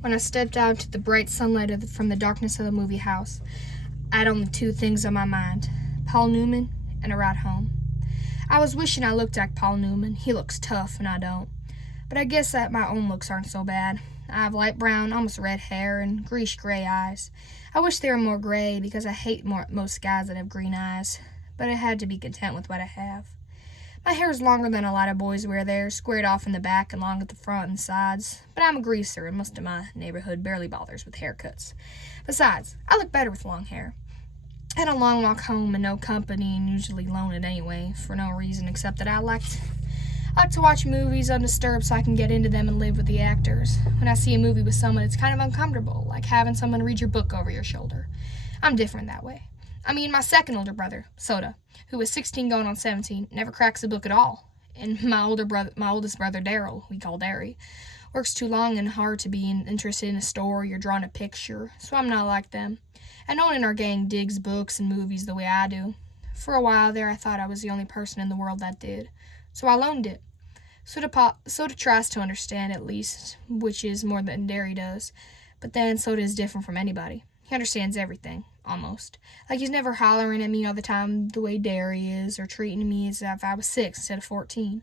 When I stepped out to the bright sunlight from the darkness of the movie house, I had only two things on my mind: Paul Newman and a ride home. I was wishing I looked like Paul Newman. He looks tough, and I don't. But I guess that my own looks aren't so bad. I have light brown, almost red hair, and greenish gray eyes. I wish they were more gray because I hate most guys that have green eyes. But I had to be content with what I have. My hair is longer than a lot of boys wear theirs, squared off in the back and long at the front and sides. But I'm a greaser, and most of my neighborhood barely bothers with haircuts. Besides, I look better with long hair. I had a long walk home and no company, and usually alone it anyway, for no reason except that I like to watch movies undisturbed so I can get into them and live with the actors. When I see a movie with someone, it's kind of uncomfortable, like having someone read your book over your shoulder. I'm different that way. I mean, my second older brother, Soda, who is 16 going on 17, never cracks a book at all. And my oldest brother, Daryl, we call Derry, works too long and hard to be interested in a story or drawing a picture, so I'm not like them. And no one in our gang digs books and movies the way I do. For a while there, I thought I was the only person in the world that did, so I loaned it. Soda tries to understand, at least, which is more than Derry does, but then Soda is different from anybody. He understands everything, almost. Like he's never hollering at me all the time the way Derry is, or treating me as if I was 6 instead of 14.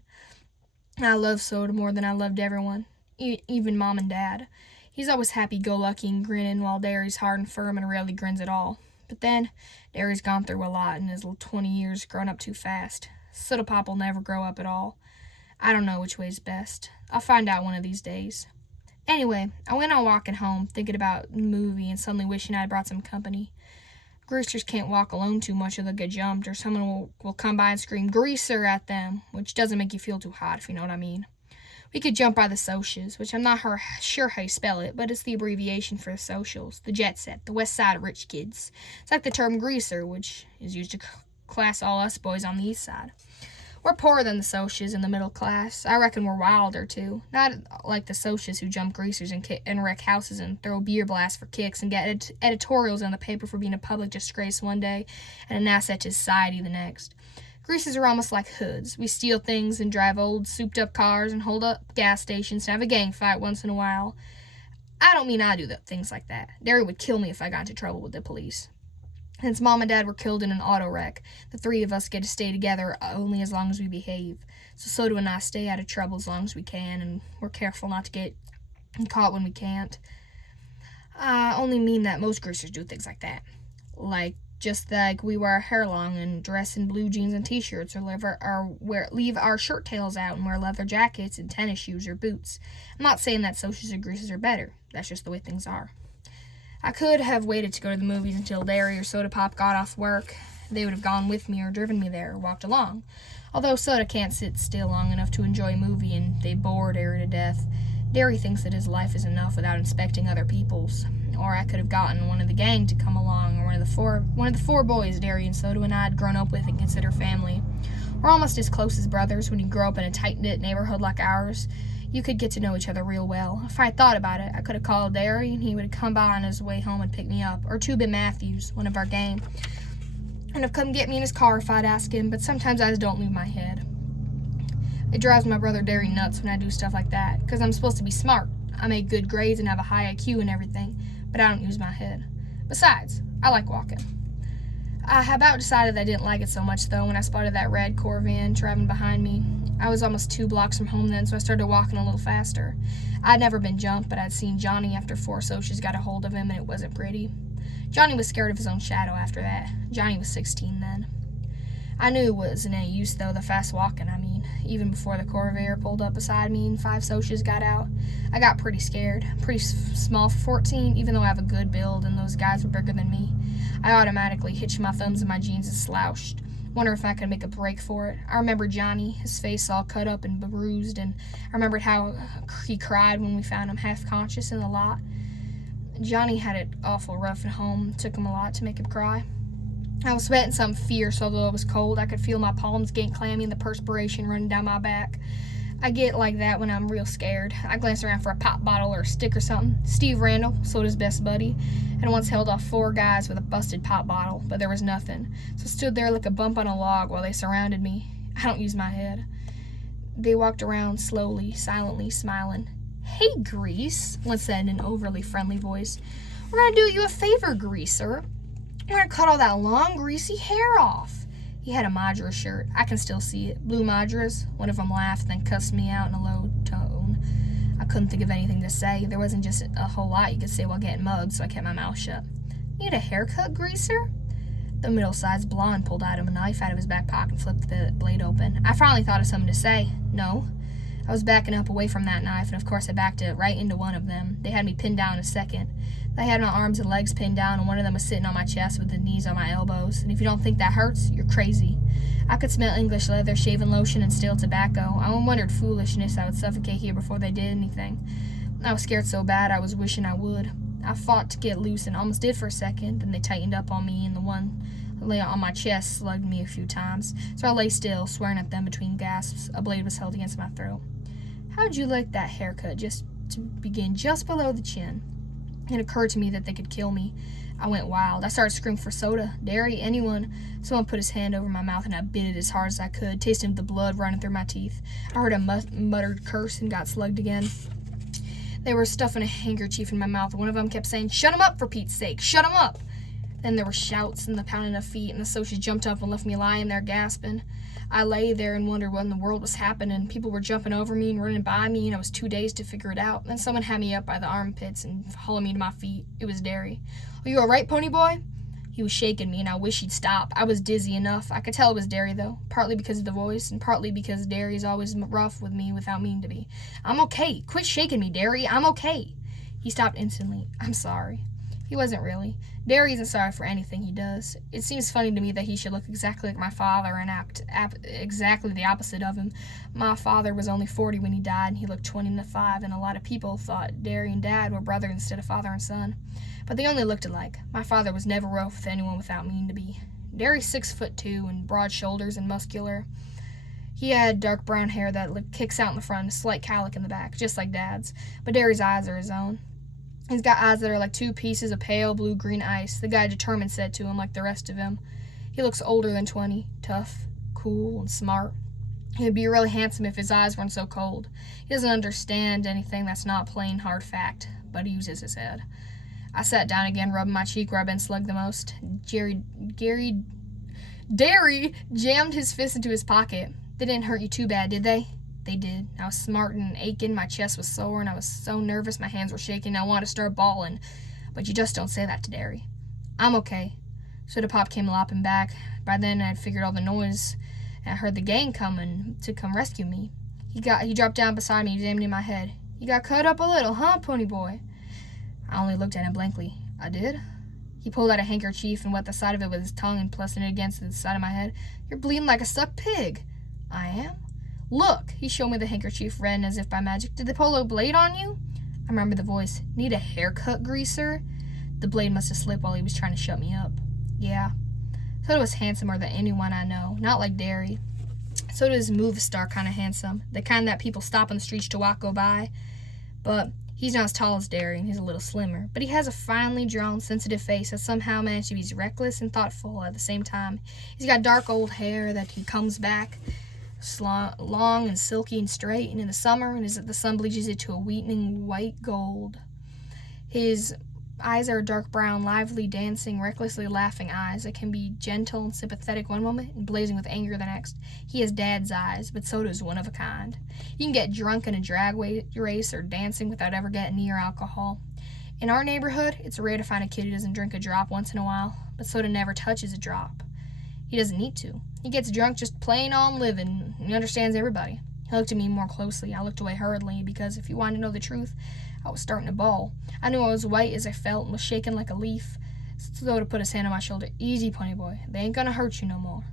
I love Soda more than I loved everyone, even Mom and Dad. He's always happy-go-lucky and grinning, while Derry's hard and firm and rarely grins at all. But then, Derry's gone through a lot in his little 20 years, grown up too fast. Soda Pop will never grow up at all. I don't know which way's best. I'll find out one of these days. Anyway, I went on walking home, thinking about the movie and suddenly wishing I'd brought some company. Greasers can't walk alone too much or they'll get jumped, or someone will come by and scream "Greaser" at them, which doesn't make you feel too hot, if you know what I mean. We could jump by the socials, which I'm not sure how you spell it, but it's the abbreviation for the socials, the jet set, the west side rich kids. It's like the term greaser, which is used to class all us boys on the east side. We're poorer than the socials in the middle class. I reckon we're wilder, too. Not like the socials who jump greasers and wreck houses and throw beer blasts for kicks and get editorials in the paper for being a public disgrace one day and an asset to society the next. Greasers are almost like hoods. We steal things and drive old, souped-up cars and hold up gas stations and have a gang fight once in a while. I don't mean I do things like that. Derry would kill me if I got into trouble with the police. Since Mom and Dad were killed in an auto wreck, the three of us get to stay together only as long as we behave. So Soda and I stay out of trouble as long as we can, and we're careful not to get caught when we can't. I only mean that most greasers do things like that. Just like we wear our hair long and dress in blue jeans and t-shirts, or leave our shirt tails out and wear leather jackets and tennis shoes or boots. I'm not saying that socials or greasers are better. That's just the way things are. I could have waited to go to the movies until Derry or Soda Pop got off work. They would have gone with me or driven me there or walked along. Although Soda can't sit still long enough to enjoy a movie and they bore Derry to death, Derry thinks that his life is enough without inspecting other people's. Or I could have gotten one of the gang to come along, or one of the four boys Derry and Soda and I had grown up with and consider family. We're almost as close as brothers. When you grow up in a tight-knit neighborhood like ours, you could get to know each other real well. If I had thought about it, I could have called Derry and he would have come by on his way home and picked me up. Or Tubin Matthews, one of our gang, and have come get me in his car if I'd ask him, but sometimes I just don't leave my head. It drives my brother Derry nuts when I do stuff like that, because I'm supposed to be smart. I make good grades and have a high IQ and everything, but I don't use my head. Besides, I like walking. I about decided that I didn't like it so much, though, when I spotted that red Corvan traveling behind me. I was almost 2 blocks from home then, so I started walking a little faster. I'd never been jumped, but I'd seen Johnny after 4 socials got a hold of him, and it wasn't pretty. Johnny was scared of his own shadow after that. Johnny was 16 then. I knew it wasn't any use, though, the fast walking, even before the Corvair pulled up beside me and 5 socials got out. I got pretty scared. I'm pretty small for 14, even though I have a good build, and those guys were bigger than me. I automatically hitched my thumbs in my jeans and slouched. Wonder if I could make a break for it. I remember Johnny, his face all cut up and bruised, and I remembered how he cried when we found him half conscious in the lot. Johnny had it awful rough at home. It took him a lot to make him cry. I was sweating something fierce, although it was cold. I could feel my palms getting clammy and the perspiration running down my back. I get like that when I'm real scared. I glance around for a pop bottle or a stick or something. Steve Randall, Soda's best buddy, had once held off 4 guys with a busted pop bottle, but there was nothing. So I stood there like a bump on a log while they surrounded me. I don't use my head. They walked around slowly, silently, smiling. Hey, Grease, Lynn said in an overly friendly voice. We're going to do you a favor, Greaser. We're going to cut all that long, greasy hair off. He had a Madra shirt. I can still see it. Blue Madras. One of them laughed, then cussed me out in a low tone. I couldn't think of anything to say. There wasn't just a whole lot you could say while getting mugged, so I kept my mouth shut. Need a haircut, Greaser? The middle-sized blonde pulled out a knife out of his back pocket and flipped the blade open. I finally thought of something to say. No. I was backing up away from that knife, and of course I backed it right into one of them. They had me pinned down in a second. They had my arms and legs pinned down, and one of them was sitting on my chest with the knees on my elbows. And if you don't think that hurts, you're crazy. I could smell English leather, shaving lotion, and stale tobacco. I wondered foolishness I would suffocate here before they did anything. I was scared so bad I was wishing I would. I fought to get loose and almost did for a second. Then they tightened up on me, and the one lay on my chest slugged me a few times. So I lay still, swearing at them between gasps. A blade was held against my throat. How'd you like that haircut, just to begin just below the chin? It occurred to me that they could kill me. I went wild. I started screaming for soda, dairy, anyone. Someone put his hand over my mouth and I bit it as hard as I could, tasting the blood running through my teeth. I heard a muttered curse and got slugged again. They were stuffing a handkerchief in my mouth. One of them kept saying, "Shut him up, for Pete's sake, shut him up!" Then there were shouts and the pounding of feet, and the associates jumped up and left me lying there gasping. I lay there and wondered what in the world was happening. People were jumping over me and running by me, and I was too dazed to figure it out. Then someone had me up by the armpits and hauled me to my feet. It was Derry. "Are you all right, pony boy?" He was shaking me, and I wished he'd stop. I was dizzy enough. I could tell it was Derry, though, partly because of the voice, and partly because Derry's always rough with me without meaning to be. "I'm okay. Quit shaking me, Derry. I'm okay." He stopped instantly. "I'm sorry." He wasn't really. Derry isn't sorry for anything he does. It seems funny to me that he should look exactly like my father and act exactly the opposite of him. My father was only 40 when he died, and he looked 25, and a lot of people thought Derry and Dad were brother instead of father and son. But they only looked alike. My father was never rough with anyone without meaning to be. Derry's 6'2" and broad shoulders and muscular. He had dark brown hair that kicks out in the front and a slight cowlick in the back, just like Dad's. But Derry's eyes are his own. He's got eyes that are like two pieces of pale blue-green ice, the guy determined said to him, like the rest of him. He looks older than 20, tough, cool, and smart. He would be really handsome if his eyes weren't so cold. He doesn't understand anything that's not plain hard fact, but he uses his head. I sat down again, rubbing my cheek where I'd been slugged the most. Derry jammed his fist into his pocket. "They didn't hurt you too bad, did they?" They did. I was smarting and aching, my chest was sore, and I was so nervous my hands were shaking, and I wanted to start bawling. But you just don't say that to Derry. "I'm okay." Soda Pop came lopping back. By then I'd figured all the noise, and I heard the gang coming to come rescue me. He dropped down beside me, examining my head. "You got cut up a little, huh, pony boy?" I only looked at him blankly. "I did?" He pulled out a handkerchief and wet the side of it with his tongue and pressed it against the side of my head. "You're bleeding like a stuck pig." "I am?" "Look!" He showed me the handkerchief, red as if by magic. "Did they pull a blade on you?" I remember the voice. "Need a haircut, Greaser?" The blade must have slipped while he was trying to shut me up. Yeah. Soda was handsomer than anyone I know. Not like Derry. Soda's movie star kind of handsome. The kind that people stop on the streets to walk go by. But he's not as tall as Derry, and he's a little slimmer. But he has a finely drawn, sensitive face that somehow managed to be reckless and thoughtful at the same time. He's got dark old hair that he combs back, long and silky and straight, and in the summer, and as the sun bleaches it to a wheatening white gold. His eyes are dark brown, lively, dancing, recklessly laughing eyes that can be gentle and sympathetic one moment and blazing with anger the next. He has Dad's eyes, but Soda's one of a kind. You can get drunk in a drag race or dancing without ever getting near alcohol. In our neighborhood, it's rare to find a kid who doesn't drink a drop once in a while, but Soda never touches a drop. He doesn't need to. He gets drunk just plain on living. He understands everybody. He looked at me more closely. I looked away hurriedly because if you wanted to know the truth, I was starting to bawl. I knew I was white as I felt and was shaking like a leaf. Soda put his hand on my shoulder. "Easy, pony boy. They ain't gonna hurt you no more."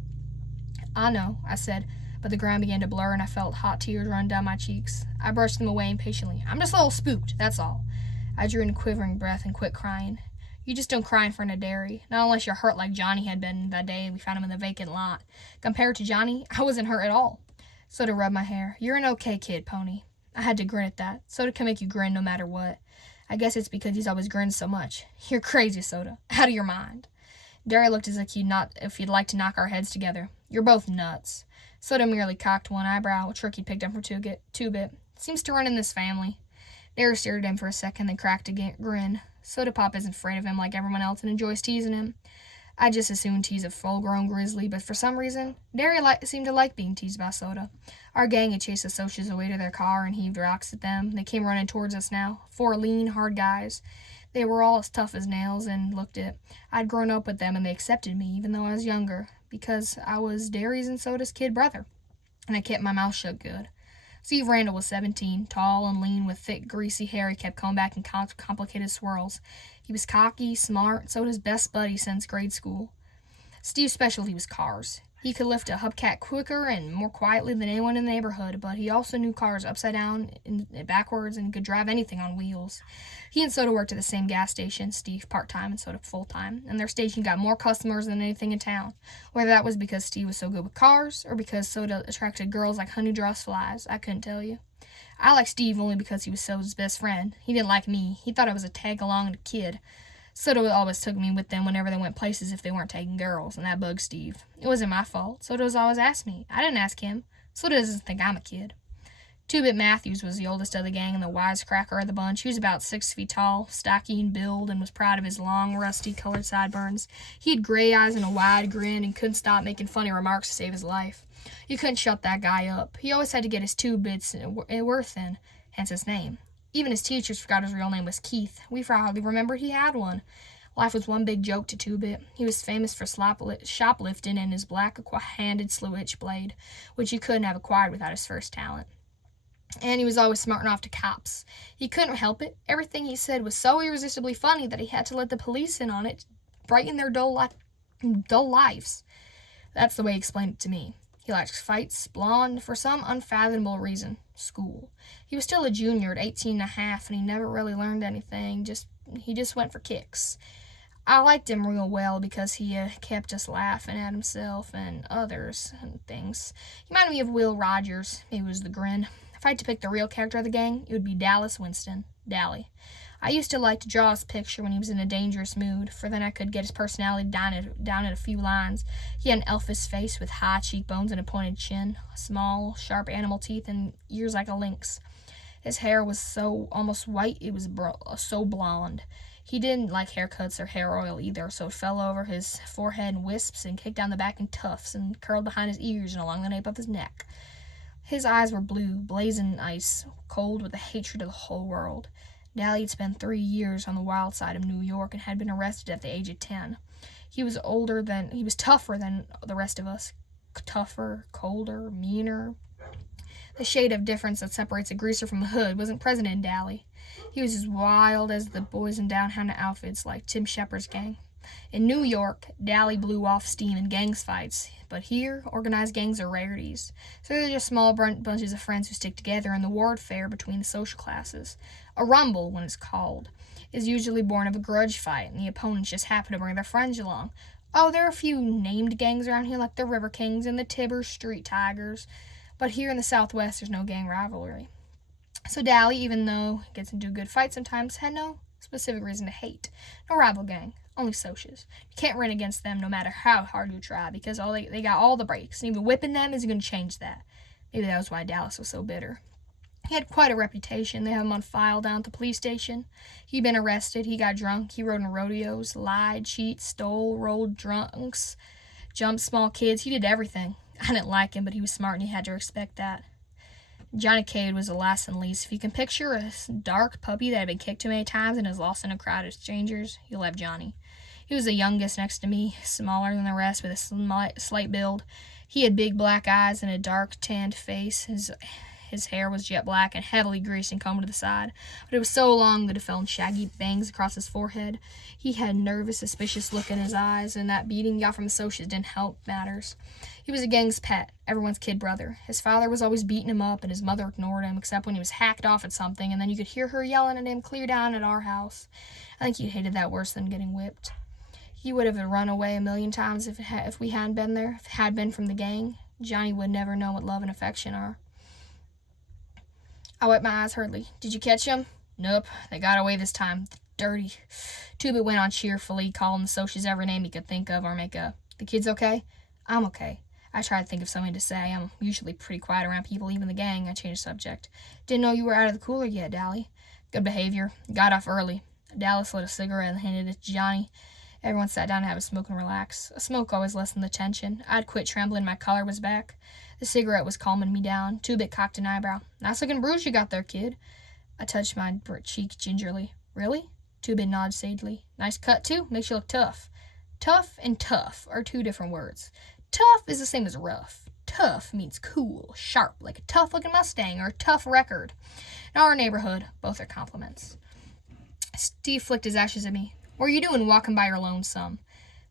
"I know," I said, but the ground began to blur and I felt hot tears run down my cheeks. I brushed them away impatiently. "I'm just a little spooked, that's all." I drew in a quivering breath and quit crying. You just don't cry in front of Derry, not unless you're hurt like Johnny had been that day we found him in the vacant lot. Compared to Johnny, I wasn't hurt at all. Soda rubbed my hair. "You're an okay kid, Pony." I had to grin at that. Soda can make you grin no matter what. I guess it's because he's always grinned so much. "You're crazy, Soda. Out of your mind." Derry looked as if he'd like to knock our heads together. "You're both nuts." Soda merely cocked one eyebrow, a trick he picked up from Two-Bit. "Seems to run in this family." Derry stared at him for a second, then cracked a grin. Soda Pop isn't afraid of him like everyone else and enjoys teasing him. I just as soon tease a full-grown grizzly, but for some reason, Derry seemed to like being teased by Soda. Our gang had chased the Socias away to their car and heaved rocks at them. They came running towards us now, 4 lean, hard guys. They were all as tough as nails and looked it. I'd grown up with them and they accepted me, even though I was younger, because I was Derry's and Soda's kid brother, and I kept my mouth shut good. Steve Randall was 17, tall and lean with thick, greasy hair. He kept coming back in complicated swirls. He was cocky, smart, Soda's best buddy since grade school. Steve's specialty was cars. He could lift a hubcap quicker and more quietly than anyone in the neighborhood, but he also knew cars upside down and backwards and could drive anything on wheels. He and Soda worked at the same gas station, Steve part-time and Soda full-time, and their station got more customers than anything in town, whether that was because Steve was so good with cars or because Soda attracted girls like honey draws flies. I couldn't tell you. I liked Steve only because he was Soda's best friend. He didn't like me. He thought I was a tag-along kid. Soda always took me with them whenever they went places if they weren't taking girls, and that bugged Steve. It wasn't my fault. Soda's always asked me. I didn't ask him. Soda doesn't think I'm a kid. Two-Bit Matthews was the oldest of the gang and the wisecracker of the bunch. He was about 6 feet tall, stocky in build, and was proud of his long, rusty-colored sideburns. He had gray eyes and a wide grin and couldn't stop making funny remarks to save his life. You couldn't shut that guy up. He always had to get his 2 bits worth in, hence his name. Even his teachers forgot his real name was Keith. We hardly remembered he had one. Life was one big joke to Two-Bit. He was famous for shoplifting and his black-handed switchblade, which he couldn't have acquired without his first talent. And he was always smarting off to cops. He couldn't help it. Everything he said was so irresistibly funny that he had to let the police in on it to brighten their dull lives. That's the way he explained it to me. He liked fights, blonde, for some unfathomable reason, school. He was still a junior at 18 and a half, and he never really learned anything. He just went for kicks. I liked him real well because he kept us laughing at himself and others and things. He reminded me of Will Rogers. Maybe it was the grin. If I had to pick the real character of the gang, it would be Dallas Winston, Dally. I used to like to draw his picture when he was in a dangerous mood, for then I could get his personality down at a few lines. He had an elfish face with high cheekbones and a pointed chin, small, sharp animal teeth, and ears like a lynx. His hair was so almost white, it was so blonde. He didn't like haircuts or hair oil either, so it fell over his forehead in wisps and kicked down the back in tufts and curled behind his ears and along the nape of his neck. His eyes were blue, blazing ice, cold with the hatred of the whole world. Dally had spent 3 years on the wild side of New York and had been arrested at the age of 10. He was tougher than the rest of us. Tougher, colder, meaner. The shade of difference that separates a greaser from a hood wasn't present in Dally. He was as wild as the boys in downtown outfits like Tim Shepard's gang. In New York, Dally blew off steam in gangs fights, but here, organized gangs are rarities. So they're just small bunches of friends who stick together in the warfare between the social classes. A rumble, when it's called, is usually born of a grudge fight, and the opponents just happen to bring their friends along. Oh, there are a few named gangs around here, like the River Kings and the Tiber Street Tigers, but here in the Southwest, there's no gang rivalry. So Dally, even though he gets into a good fight sometimes, had no specific reason to hate. No rival gang, only socias. You can't run against them no matter how hard you try, because they got all the breaks, and even whipping them isn't going to change that. Maybe that was why Dallas was so bitter. He had quite a reputation. They have him on file down at the police station. He'd been arrested. He got drunk. He rode in rodeos, lied, cheated, stole, rolled drunks, jumped small kids. He did everything. I didn't like him, but he was smart, and you had to respect that. Johnny Cade was the last and least. If you can picture a dark puppy that had been kicked too many times and is lost in a crowd of strangers, you'll have Johnny. He was the youngest next to me, smaller than the rest, with a slight build. He had big black eyes and a dark tanned face. His hair was jet black and heavily greased and combed to the side, but it was so long that it fell in shaggy bangs across his forehead. He had a nervous, suspicious look in his eyes, and that beating he got from the socials didn't help matters. He was a gang's pet, everyone's kid brother. His father was always beating him up, and his mother ignored him, except when he was hacked off at something, and then you could hear her yelling at him clear down at our house. I think he hated that worse than getting whipped. He would have run away a million times if we hadn't been there, if it had been from the gang. Johnny would never know what love and affection are. I wiped my eyes hurriedly. Did you catch him? Nope, they got away this time. Dirty. Two-Bit went on cheerfully, calling the socials every name he could think of or make up. The kid's okay? I'm okay. I tried to think of something to say. I'm usually pretty quiet around people, even the gang. I changed the subject. Didn't know you were out of the cooler yet, Dally. Good behavior. Got off early. Dallas lit a cigarette and handed it to Johnny. Everyone sat down to have a smoke and relax. A smoke always lessened the tension. I'd quit trembling. My collar was back. The cigarette was calming me down. Two-Bit cocked an eyebrow. Nice looking bruise you got there, kid. I touched my cheek gingerly. Really? Two-Bit nodded sagely. Nice cut, too. Makes you look tough. Tough and tough are two different words. Tough is the same as rough. Tough means cool, sharp, like a tough-looking Mustang or a tough record. In our neighborhood, both are compliments. Steve flicked his ashes at me. What are you doing walking by your lonesome?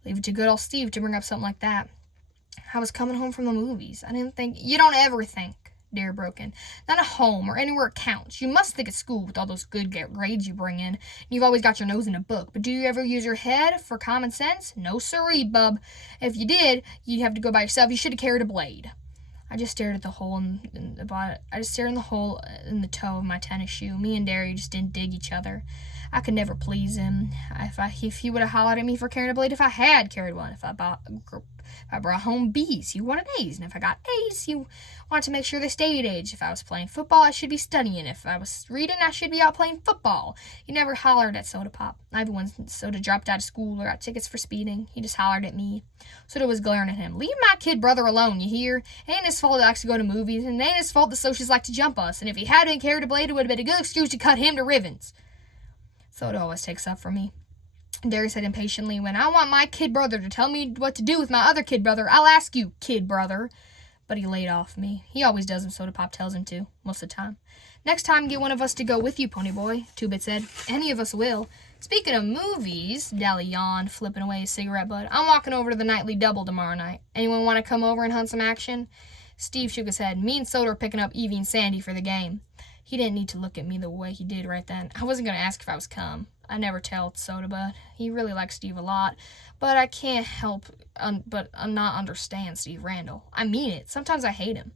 Leave it to good old Steve to bring up something like that. I was coming home from the movies. I didn't think... You don't ever think, Dare broke in. Not at home or anywhere it counts. You must think at school with all those good grades you bring in. You've always got your nose in a book. But do you ever use your head for common sense? No siree, bub. If you did, you'd have to go by yourself. You should have carried a blade. I just stared at the hole in the bottom. I just stared in the hole in the toe of my tennis shoe. Me and Derry just didn't dig each other. I could never please him. If he would have hollered at me for carrying a blade, if I had carried one, if I brought home B's, he wanted A's, and if I got A's, he wanted to make sure they stayed A's. If I was playing football, I should be studying. If I was reading, I should be out playing football. He never hollered at Soda Pop. Not even when Soda dropped out of school or got tickets for speeding. He just hollered at me. Soda was glaring at him. Leave my kid brother alone, you hear? It ain't his fault he likes to go to movies, and it ain't his fault the socials like to jump us, and if he hadn't carried a blade, it would have been a good excuse to cut him to ribbons. Soda always takes up for me. Derry said impatiently, when I want my kid brother to tell me what to do with my other kid brother, I'll ask you, kid brother. But he laid off me. He always does when Soda Pop tells him to, most of the time. Next time, get one of us to go with you, Pony Boy, Two-Bit said. Any of us will. Speaking of movies, Dally yawned, flipping away his cigarette butt. I'm walking over to the nightly double tomorrow night. Anyone want to come over and hunt some action? Steve shook his head. Me and Soda are picking up Evie and Sandy for the game. He didn't need to look at me the way he did right then. I wasn't going to ask if I was come. I never tell Soda, but he really likes Steve a lot. But I can't help but not understand Steve Randall. I mean it. Sometimes I hate him.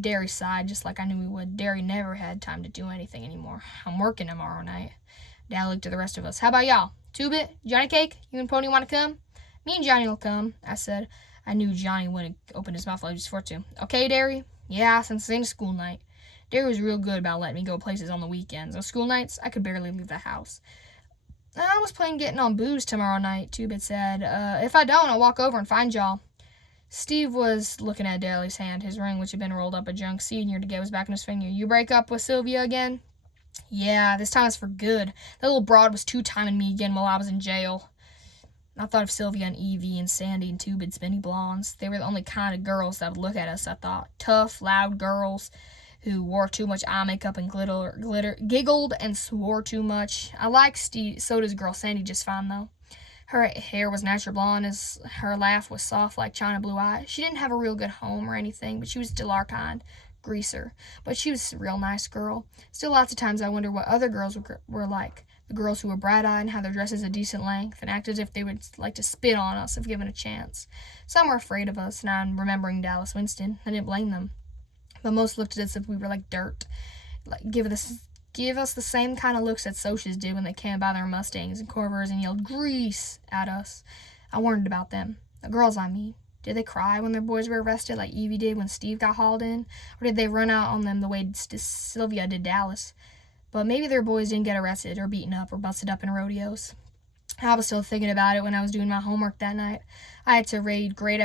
Derry sighed, just like I knew he would. Derry never had time to do anything anymore. I'm working tomorrow night. Dad looked at the rest of us. How about y'all? Two-Bit? Johnny Cake? You and Pony want to come? Me and Johnny will come, I said. I knew Johnny wouldn't open his mouth like just for it to. Okay, Derry? Yeah, since it ain't a school night. Derry was real good about letting me go places on the weekends. On school nights, I could barely leave the house. I was planning getting on booze tomorrow night, Two-Bit said. If I don't, I'll walk over and find y'all. Steve was looking at Daly's hand. His ring, which had been rolled up a junk senior to get, was back in his finger. You break up with Sylvia again? Yeah, this time it's for good. That little broad was two-timing me again while I was in jail. I thought of Sylvia and Evie and Sandy and Two-Bit spinny blondes. They were the only kind of girls that would look at us, I thought. Tough, loud girls who wore too much eye makeup and glitter, giggled and swore too much. I liked Soda's girl Sandy just fine, though. Her hair was natural blonde, as her laugh was soft like china blue eyes. She didn't have a real good home or anything, but she was still our kind, greaser. But she was a real nice girl. Still, lots of times I wonder what other girls were like. The girls who were bright-eyed and had their dresses a decent length and acted as if they would like to spit on us if given a chance. Some were afraid of us, and I'm remembering Dallas Winston. I didn't blame them. But most looked at us as if we were like dirt. Like, give us the same kind of looks that Socias did when they came by their Mustangs and Corvers and yelled grease at us. I wondered about them. The girls, I mean. Did they cry when their boys were arrested like Evie did when Steve got hauled in? Or did they run out on them the way Sylvia did Dallas? But maybe their boys didn't get arrested or beaten up or busted up in rodeos. I was still thinking about it when I was doing my homework that night. I had to read great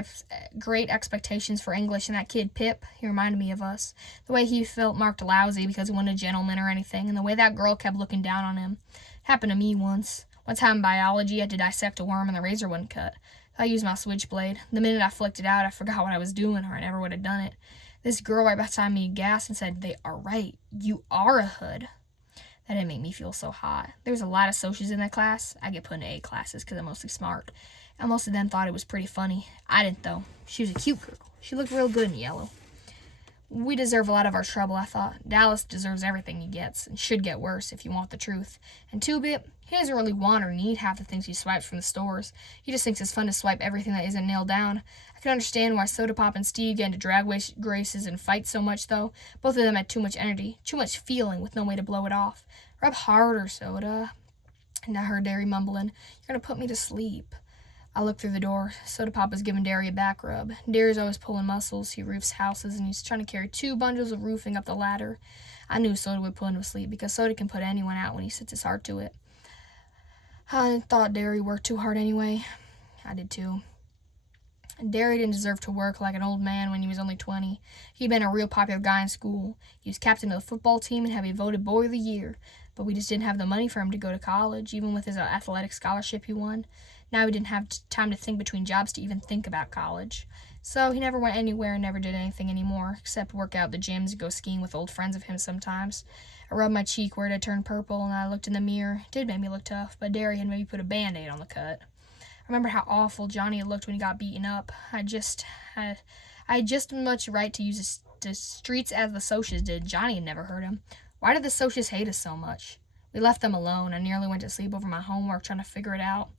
expectations for English, and that kid Pip, he reminded me of us. The way he felt marked lousy because he wasn't a gentleman or anything, and the way that girl kept looking down on him. It happened to me once. One time in biology, I had to dissect a worm and the razor wouldn't cut. I used my switchblade. The minute I flicked it out, I forgot what I was doing, or I never would have done it. This girl right beside me gasped and said, "They are right. You are a hood." That didn't make me feel so hot. There was a lot of socials in that class. I get put in A classes because I'm mostly smart. And most of them thought it was pretty funny. I didn't, though. She was a cute girl. She looked real good in yellow. We deserve a lot of our trouble, I thought. Dallas deserves everything he gets, and should get worse if you want the truth. And Two-Bit, he doesn't really want or need half the things he swipes from the stores. He just thinks it's fun to swipe everything that isn't nailed down. I can understand why Soda Pop and Steve get into drag races and fight so much, though. Both of them had too much energy, too much feeling with no way to blow it off. Rub harder, Soda. And I heard Derry mumbling, "You're going to put me to sleep." I looked through the door. Soda Pop was giving Derry a back rub. Derry's always pulling muscles. He roofs houses, and he's trying to carry 2 bundles of roofing up the ladder. I knew Soda would put him to sleep because Soda can put anyone out when he sets his heart to it. I thought Derry worked too hard anyway. I did too. Derry didn't deserve to work like an old man when he was only 20. He'd been a real popular guy in school. He was captain of the football team and had been voted Boy of the Year. But we just didn't have the money for him to go to college, even with his athletic scholarship he won. Now he didn't have time to think between jobs to even think about college. So he never went anywhere and never did anything anymore, except work out at the gyms and go skiing with old friends of him sometimes. I rubbed my cheek where it had turned purple, and I looked in the mirror. It did make me look tough, but Derry had maybe put a Band-Aid on the cut. I remember how awful Johnny had looked when he got beaten up. I had just as much right to use the streets as the Socias did. Johnny had never hurt him. Why did the Socias hate us so much? We left them alone. I nearly went to sleep over my homework trying to figure it out.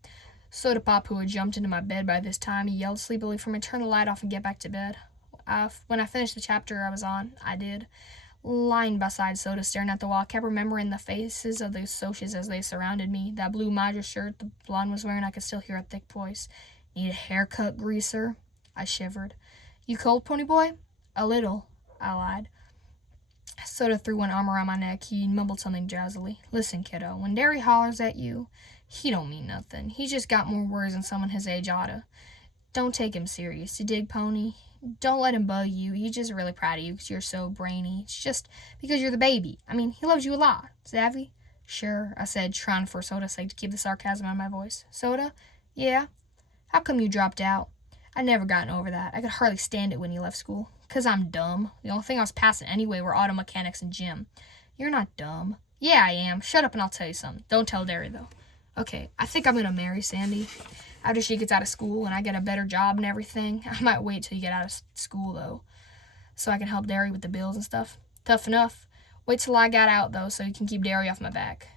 Soda Pop, who had jumped into my bed by this time, he yelled sleepily for me to turn the light off and get back to bed. When I finished the chapter I was on, I did. Lying beside Soda, staring at the wall, I kept remembering the faces of the Socias as they surrounded me. That blue Madra shirt the blonde was wearing, I could still hear a thick voice. Need a haircut, greaser? I shivered. You cold, pony boy? A little, I lied. Soda threw one arm around my neck. He mumbled something drowsily. Listen, kiddo, when Derry hollers at you, he don't mean nothing. He's just got more words than someone his age oughta. Don't take him serious, you dig, pony? Don't let him bug you. He's just really proud of you because you're so brainy. It's just because you're the baby. I mean, he loves you a lot. Savvy? Sure, I said, trying for Soda's sake to keep the sarcasm out of my voice. Soda? Yeah? How come you dropped out? I'd never gotten over that. I could hardly stand it when he left school. 'Cause I'm dumb. The only thing I was passing anyway were auto mechanics and gym. You're not dumb. Yeah, I am. Shut up and I'll tell you something. Don't tell Derry, though. Okay, I think I'm going to marry Sandy. After she gets out of school and I get a better job and everything. I might wait till you get out of school, though, so I can help Derry with the bills and stuff. Tough enough. Wait till I get out, though, so you can keep Derry off my back.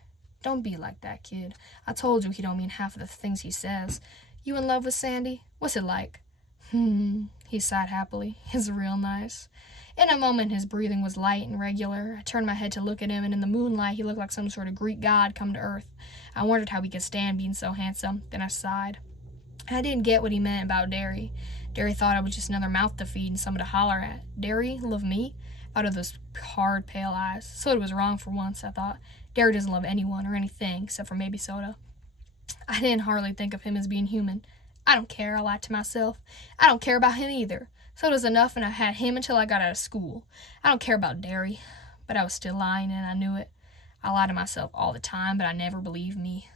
Don't be like that, kid. I told you he don't mean half of the things he says. You in love with Sandy? What's it like? He sighed happily. It's real nice. In a moment, his breathing was light and regular. I turned my head to look at him, and in the moonlight, he looked like some sort of Greek god come to earth. I wondered how he could stand being so handsome. Then I sighed. I didn't get what he meant about Derry. Derry thought I was just another mouth to feed and someone to holler at. Derry love me? Out of those hard, pale eyes. Soda was wrong for once, I thought. Derry doesn't love anyone or anything, except for maybe Soda. I didn't hardly think of him as being human. I don't care, I lied to myself. I don't care about him either. Soda's enough, and I had him until I got out of school. I don't care about Derry. But I was still lying, and I knew it. I lie to myself all the time, but I never believe me.